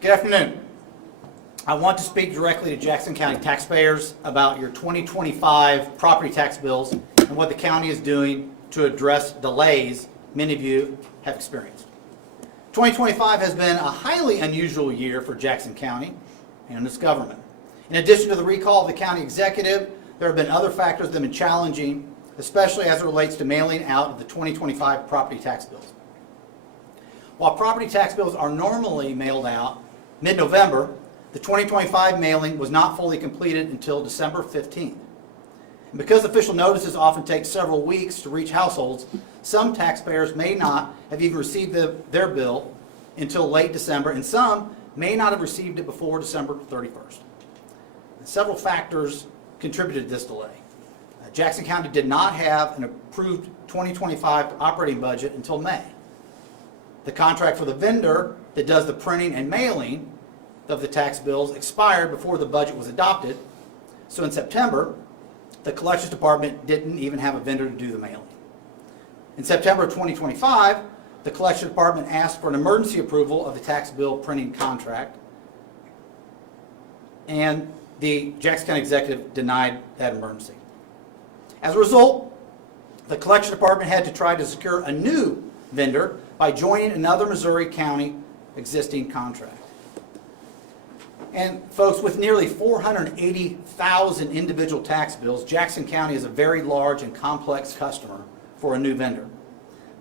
Good afternoon. I want to speak directly to Jackson County taxpayers about your 2025 property tax bills and what the county is doing to address delays many of you have experienced. 2025 has been a highly unusual year for Jackson County and its government. In addition to the recall of the county executive, there have been other factors that have been challenging, especially as it relates to mailing out of the 2025 property tax bills. While property tax bills are normally mailed out mid-November, the 2025 mailing was not fully completed until December 15th. And because official notices often take several weeks to reach households, some taxpayers may not have even received their bill until late December, and some may not have received it before December 31st. And several factors contributed to this delay. Jackson County did not have an approved 2025 operating budget until May. The contract for the vendor that does the printing and mailing of the tax bills expired before the budget was adopted. So in September, the collections department didn't even have a vendor to do the mailing. In September of 2025, the collection department asked for an emergency approval of the tax bill printing contract, and the Jackson County executive denied that emergency. As a result, the collection department had to try to secure a new vendor by joining another Missouri County existing contract. And folks, with nearly 480,000 individual tax bills, Jackson County is a very large and complex customer for a new vendor.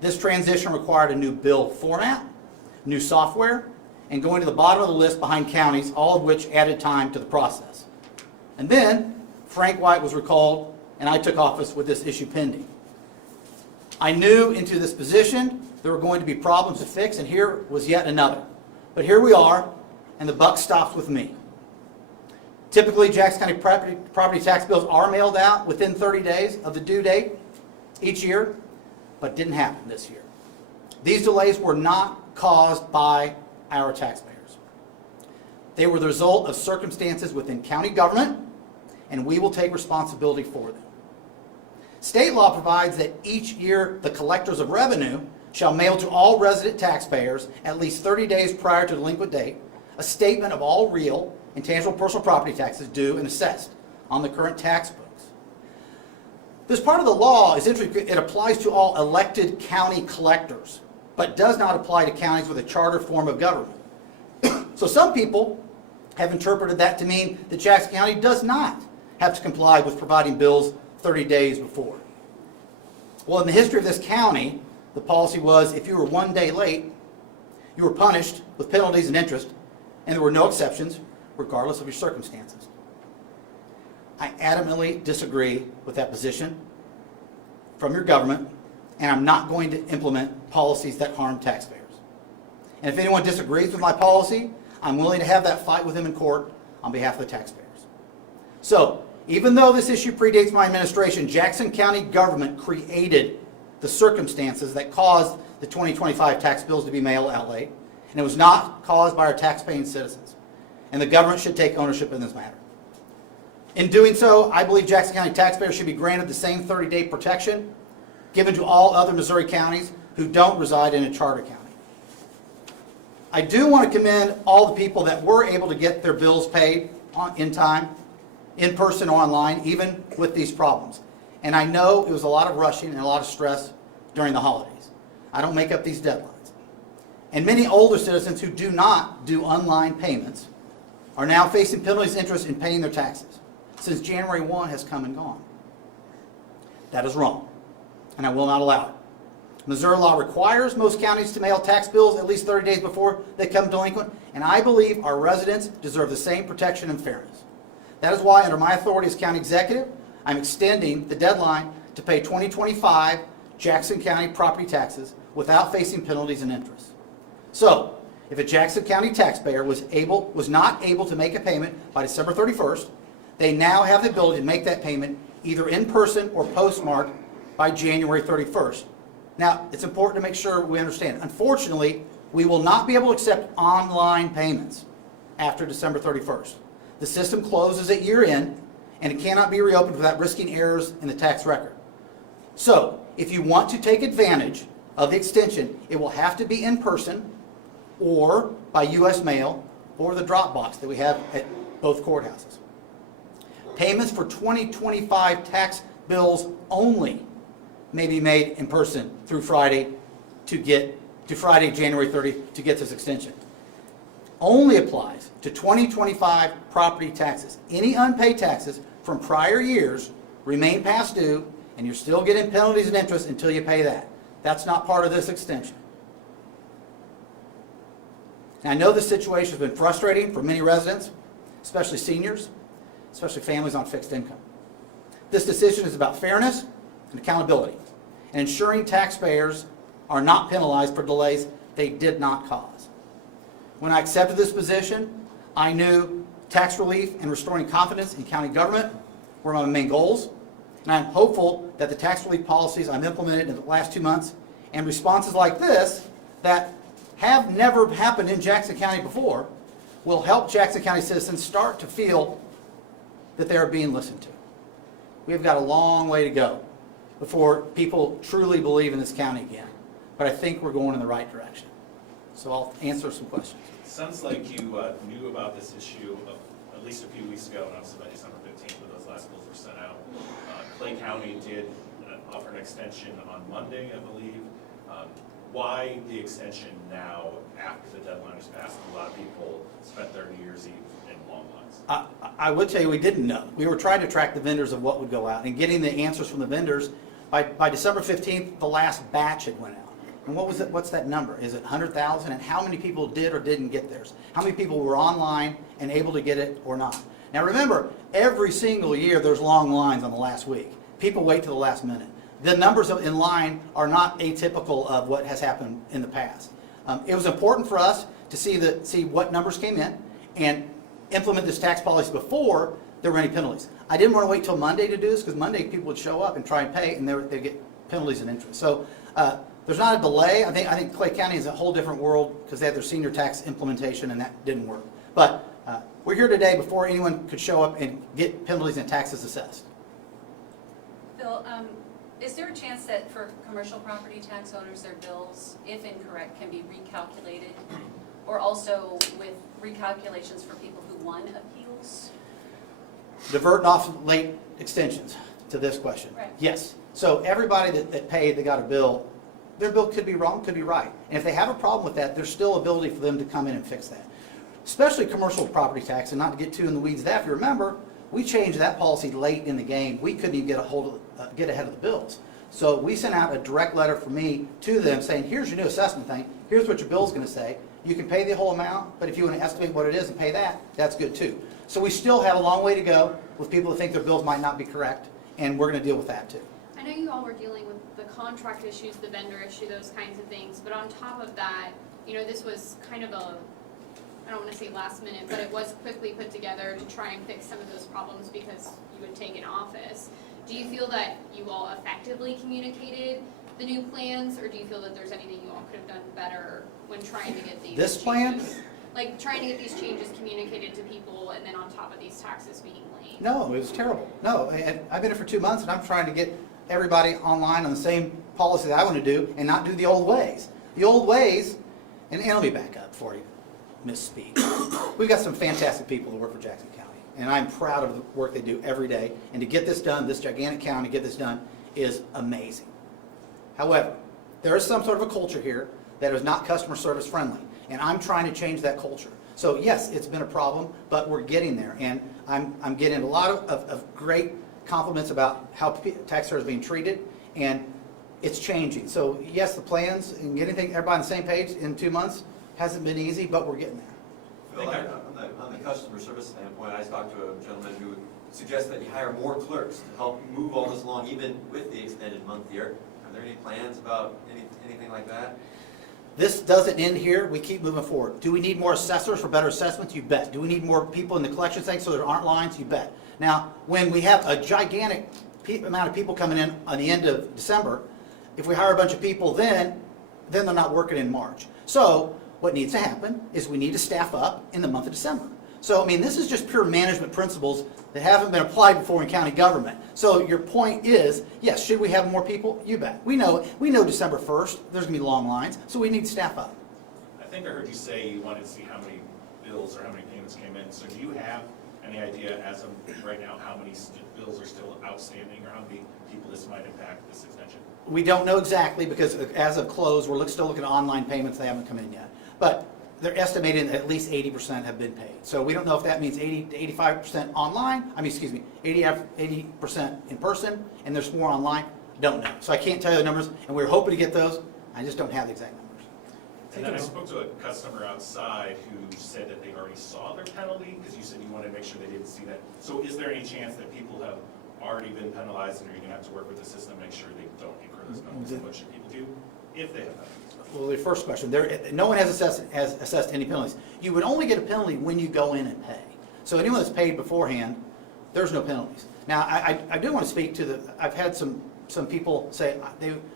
This transition required a new bill format, new software, and going to the bottom of the list behind counties, all of which added time to the process. And then Frank White was recalled, and I took office with this issue pending. I knew into this position there were going to be problems to fix, and here was yet another. But here we are, and the buck stops with me. Typically, Jackson County property tax bills are mailed out within 30 days of the due date each year, but didn't happen this year. These delays were not caused by our taxpayers. They were the result of circumstances within county government, and we will take responsibility for them. State law provides that each year the collectors of revenue shall mail to all resident taxpayers at least 30 days prior to the delinquent date a statement of all real and tangible personal property taxes due and assessed on the current tax books. This part of the law is interesting. It applies to all elected county collectors, but does not apply to counties with a charter form of government. So some people have interpreted that to mean that Jackson County does not have to comply with providing bills 30 days before. Well, in the history of this county, the policy was if you were 1 day late, you were punished with penalties and interest, and there were no exceptions, regardless of your circumstances. I adamantly disagree with that position from your government, and I'm not going to implement policies that harm taxpayers. And if anyone disagrees with my policy, I'm willing to have that fight with them in court on behalf of the taxpayers. So, even though this issue predates my administration, Jackson County government created the circumstances that caused the 2025 tax bills to be mailed out late, and it was not caused by our taxpaying citizens. And the government should take ownership in this matter. In doing so, I believe Jackson County taxpayers should be granted the same 30-day protection given to all other Missouri counties who don't reside in a charter county. I do want to commend all the people that were able to get their bills paid in time, in person or online, even with these problems. And I know it was a lot of rushing and a lot of stress during the holidays. I don't make up these deadlines. And many older citizens who do not do online payments are now facing penalties and interest in paying their taxes, since January 1 has come and gone. That is wrong, and I will not allow it. Missouri law requires most counties to mail tax bills at least 30 days before they come delinquent, and I believe our residents deserve the same protection and fairness. That is why, under my authority as county executive, I'm extending the deadline to pay 2025 Jackson County property taxes without facing penalties and interest. So, if a Jackson County taxpayer was not able to make a payment by December 31st, they now have the ability to make that payment either in person or postmarked by January 31st. Now, it's important to make sure we understand. Unfortunately, we will not be able to accept online payments after December 31st. The system closes at year end, and it cannot be reopened without risking errors in the tax record. So, if you want to take advantage of the extension, it will have to be in person or by U.S. mail or the drop box that we have at both courthouses. Payments for 2025 tax bills only may be made in person through Friday Friday, January 30th to get this extension. Only applies to 2025 property taxes. Any unpaid taxes from prior years remain past due, and you're still getting penalties and interest until you pay that. That's not part of this extension. Now, I know this situation has been frustrating for many residents, especially seniors, especially families on fixed income. This decision is about fairness and accountability, and ensuring taxpayers are not penalized for delays they did not cause. When I accepted this position, I knew tax relief and restoring confidence in county government were my main goals, and I'm hopeful that the tax relief policies I've implemented in the last 2 months and responses like this that have never happened in Jackson County before will help Jackson County citizens start to feel that they are being listened to. We've got a long way to go before people truly believe in this county again, but I think we're going in the right direction. So I'll answer some questions. Sounds like you knew about this issue at least a few weeks ago, and obviously by December 15th when those last bills were sent out. Clay County did offer an extension on Monday, I believe. Why the extension now after the deadline was passed? A lot of people spent their New Year's Eve in long lines. I would tell you we didn't know. We were trying to track the vendors of what would go out and getting the answers from the vendors. By December 15th, the last batch had went out. And what was it? What's that number? Is it 100,000? And how many people did or didn't get theirs? How many people were online and able to get it or not? Now remember, every single year there's long lines on the last week. People wait till the last minute. The numbers in line are not atypical of what has happened in the past. It was important for us to see what numbers came in and implement this tax policy before there were any penalties. I didn't want to wait till Monday to do this because Monday people would show up and try and pay and they'd get penalties and interest. So there's not a delay. I think Clay County is a whole different world because they had their senior tax implementation and that didn't work. But we're here today before anyone could show up and get penalties and taxes assessed. Bill, is there a chance that for commercial property tax owners, their bills, if incorrect, can be recalculated? Or also with recalculations for people who won appeals? Diverting off late extensions to this question. Right. Yes. So everybody that paid, that got a bill, their bill could be wrong, could be right. And if they have a problem with that, there's still ability for them to come in and fix that. Especially commercial property tax, and not to get too in the weeds of that, if you remember, we changed that policy late in the game. We couldn't even get ahead of the bills. So we sent out a direct letter from me to them saying, here's your new assessment thing. Here's what your bill's going to say. You can pay the whole amount, but if you want to estimate what it is and pay that, that's good too. So we still have a long way to go with people who think their bills might not be correct, and we're going to deal with that too. I know you all were dealing with the contract issues, the vendor issue, those kinds of things, but on top of that, you know, this was kind of a, I don't want to say last minute, but it was quickly put together to try and fix some of those problems because you had taken office. Do you feel that you all effectively communicated the new plans, or do you feel that there's anything you all could have done better when trying to get these This plan? changes? Like trying to get these changes communicated to people and then on top of these taxes being late? No, it was terrible. No, and I've been here for 2 months, and I'm trying to get everybody online on the same policy that I want to do and not do the old ways. The old ways, and let me back up for you. Misspeak. We've got some fantastic people that work for Jackson County, and I'm proud of the work they do every day. And to get this done, this gigantic county, get this done, is amazing. However, there is some sort of a culture here that is not customer service friendly, and I'm trying to change that culture. So yes, it's been a problem, but we're getting there, and I'm getting a lot of great compliments about how taxpayers are being treated, and it's changing. So yes, the plans and getting everybody on the same page in 2 months hasn't been easy, but we're getting there. Phil, on the customer service standpoint, I talked to a gentleman who suggests that you hire more clerks to help move all this along, even with the extended month here. Are there any plans about anything like that? This doesn't end here. We keep moving forward. Do we need more assessors for better assessments? You bet. Do we need more people in the collection thing so there aren't lines? You bet. Now, when we have a gigantic amount of people coming in on the end of December, if we hire a bunch of people then they're not working in March. So what needs to happen is we need to staff up in the month of December. So, I mean, this is just pure management principles that haven't been applied before in county government. So your point is, yes, should we have more people? You bet. We know December 1st, there's going to be long lines, so we need to staff up. I think I heard you say you wanted to see how many bills or how many payments came in. So do you have any idea as of right now how many bills are still outstanding or how many people this might impact this extension? We don't know exactly because as of close, we're still looking at online payments, they haven't come in yet. But they're estimating that at least 80% have been paid. So we don't know if that means 80 to 85% online, 80% in person, and there's more online. Don't know. So I can't tell you the numbers, and we're hoping to get those. I just don't have the exact numbers. And then I spoke to a customer outside who said that they already saw their penalty, because you said you wanted to make sure they didn't see that. So is there any chance that people have already been penalized and are you going to have to work with the system to make sure they don't incur those penalties? And what should people do if they have penalties? Well, the first question, no one has assessed any penalties. You would only get a penalty when you go in and pay. So anyone that's paid beforehand, there's no penalties. Now, I do want to speak to I've had some people say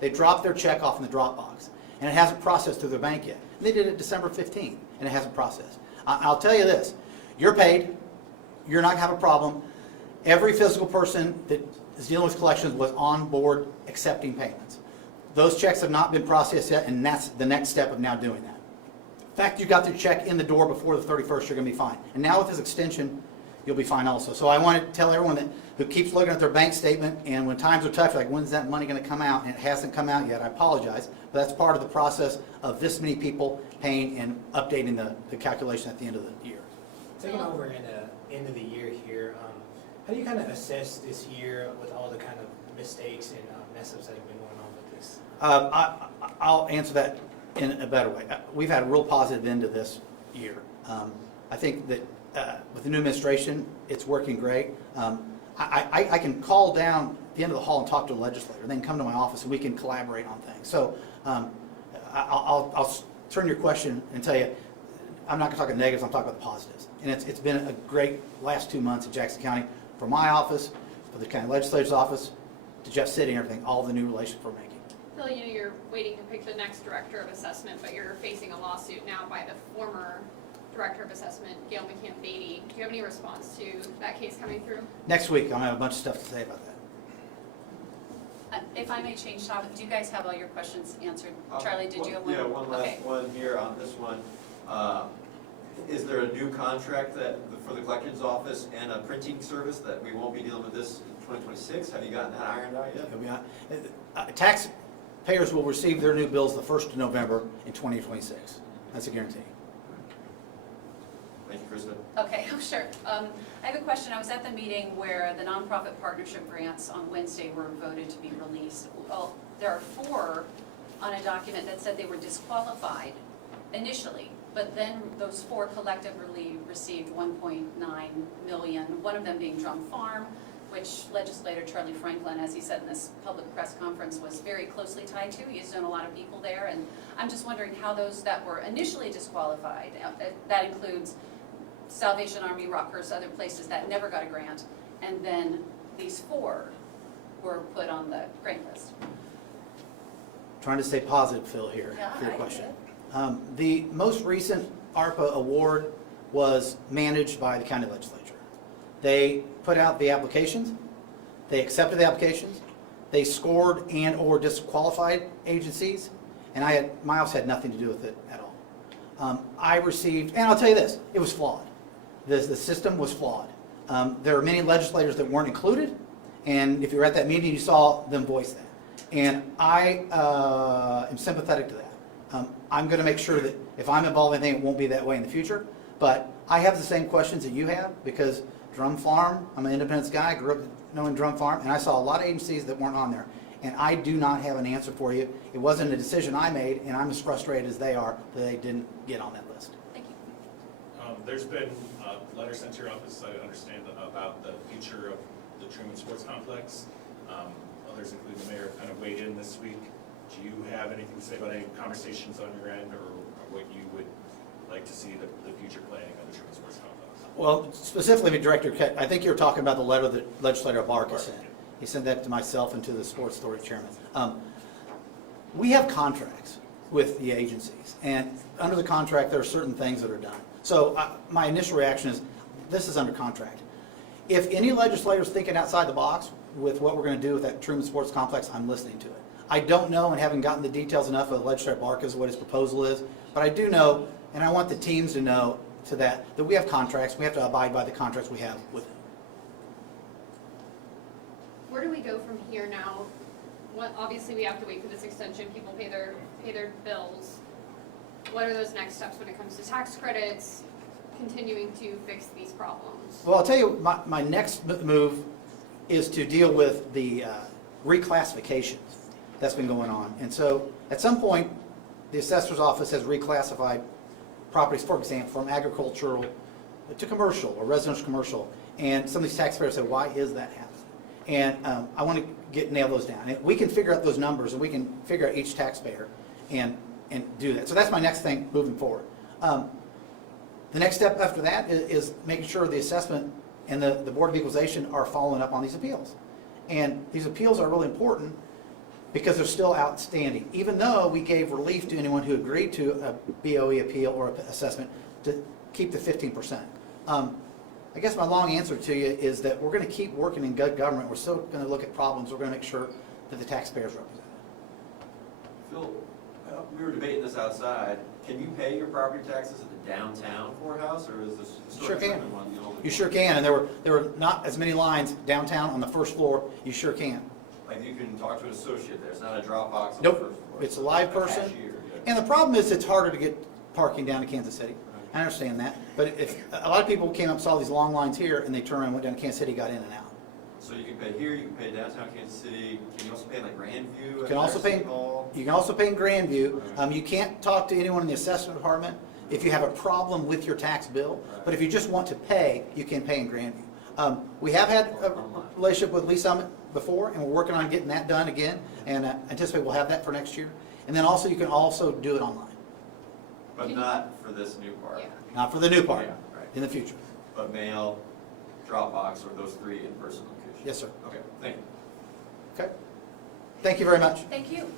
they dropped their check off in the drop box, and it hasn't processed through their bank yet. And they did it December 15th, and it hasn't processed. I'll tell you this, you're paid, you're not going to have a problem. Every physical person that is dealing with collections was on board accepting payments. Those checks have not been processed yet, and that's the next step of now doing that. The fact you got the check in the door before the 31st, you're going to be fine. And now with this extension, you'll be fine also. So I want to tell everyone who keeps looking at their bank statement, and when times are tough, like, when's that money going to come out? And it hasn't come out yet. I apologize, but that's part of the process of this many people paying and updating the calculation at the end of the year. Taking over in the end of the year here, how do you kind of assess this year with all the kind of mistakes and mess-ups that have been going on with this? I'll answer that in a better way. We've had a real positive end to this year. I think that with the new administration, it's working great. I can call down at the end of the hall and talk to a legislator, and then come to my office and we can collaborate on things. So I'll turn your question and tell you, I'm not going to talk about negatives, I'm talking about the positives. And it's been a great last 2 months at Jackson County, for my office, for the county legislature's office, to Jeff City and everything, all the new relations we're making. Phil, you know, you're waiting to pick the next director of assessment, but you're facing a lawsuit now by the former director of assessment, Gail McCann-Beatty. Do you have any response to that case coming through? Next week, I'm going to have a bunch of stuff to say about that. If I may change topic, do you guys have all your questions answered? Charlie, did you have one? Yeah, one last Okay. one here on this one. Is there a new contract for the collections office and a printing service that we won't be dealing with this in 2026? Have you gotten that ironed out yet? Taxpayers will receive their new bills the 1st of November in 2026. That's a guarantee. Thank you, Krista. Okay, oh, sure. I have a question. I was at the meeting where the nonprofit partnership grants on Wednesday were voted to be released. Well, there are 4 on a document that said they were disqualified initially, but then those 4 collectively received $1.9 million, one of them being Drum Farm, which legislator Charlie Franklin, as he said in this public press conference, was very closely tied to. He's known a lot of people there, and I'm just wondering how those that were initially disqualified, that includes Salvation Army, Rockhurst, other places that never got a grant, and then these 4 were put on the grant list. Trying to stay positive, Phil, here for your I question. did. The most recent ARPA award was managed by the county legislature. They put out the applications, they accepted the applications, they scored and or disqualified agencies, and my office had nothing to do with it at all. I received, and I'll tell you this, it was flawed. The system was flawed. There are many legislators that weren't included, and if you were at that meeting, you saw them voice that. And I am sympathetic to that. I'm going to make sure that if I'm involved in anything, it won't be that way in the future. But I have the same questions that you have, because Drum Farm, I'm an Independence guy, grew up knowing Drum Farm, and I saw a lot of agencies that weren't on there. And I do not have an answer for you. It wasn't a decision I made, and I'm as frustrated as they are that they didn't get on that list. Thank you. There's been a letter sent to your office, I understand, about the future of the Truman Sports Complex. Others, including the mayor, kind of weighed in this week. Do you have anything to say about any conversations on your end, or what you would like to see the future planning of the Truman Sports Complex? Well, specifically, Director Kett, I think you're talking about the letter that Legislator Barker sent. He sent that to myself and to the Sports Authority Chairman. We have contracts with the agencies, and under the contract, there are certain things that are done. So my initial reaction is, this is under contract. If any legislator's thinking outside the box with what we're going to do with that Truman Sports Complex, I'm listening to it. I don't know and haven't gotten the details enough of Legislator Barker's what his proposal is, but I do know, and I want the teams to know, to that we have contracts, we have to abide by the contracts we have with them. Where do we go from here now? What, obviously, we have to wait for this extension, people pay their bills. What are those next steps when it comes to tax credits, continuing to fix these problems? Well, I'll tell you, my next move is to deal with the reclassifications that's been going on. And so, at some point, the assessor's office has reclassified properties, for example, from agricultural to commercial or residential commercial. And some of these taxpayers say, why is that happening? And I want to nail those down. And we can figure out those numbers, and we can figure out each taxpayer and do that. So that's my next thing moving forward. The next step after that is making sure the assessment and the Board of Equalization are following up on these appeals. And these appeals are really important because they're still outstanding. Even though we gave relief to anyone who agreed to a BOE appeal or assessment to keep the 15%. I guess my long answer to you is that we're going to keep working in good government. We're still going to look at problems. We're going to make sure that the taxpayers are represented. Phil, we were debating this outside. Can you pay your property taxes at the downtown courthouse, or is this Sure can. one the only You one? sure can, and there were not as many lines downtown on the first floor. You sure can. Like you can talk to an associate there, it's not a drop box on the Nope. first floor. It's a live person. Cashier, yeah. And the problem is it's harder to get parking down to Kansas City. I understand that. But if a lot of people came up, saw these long lines here, and they turned around, went down to Kansas City, got in and out. So you can pay here, you can pay downtown Kansas City, can you also pay in like Grandview? You can also pay, in Grandview. Right. You can't talk to anyone in the assessment department if you have a problem with your tax bill. Right. But if you just want to pay, you can pay in Grandview. We have had a relationship with Lee Summit before, and we're working on getting that done again, and anticipate we'll have that for next year. And then also, you can also do it online. But not for this new part. Yeah. Not for the new part, Yeah, right. in the future. But mail, Dropbox, or those three in-person locations? Yes, sir. Okay, thank you. Okay? Thank you very much. Thank you.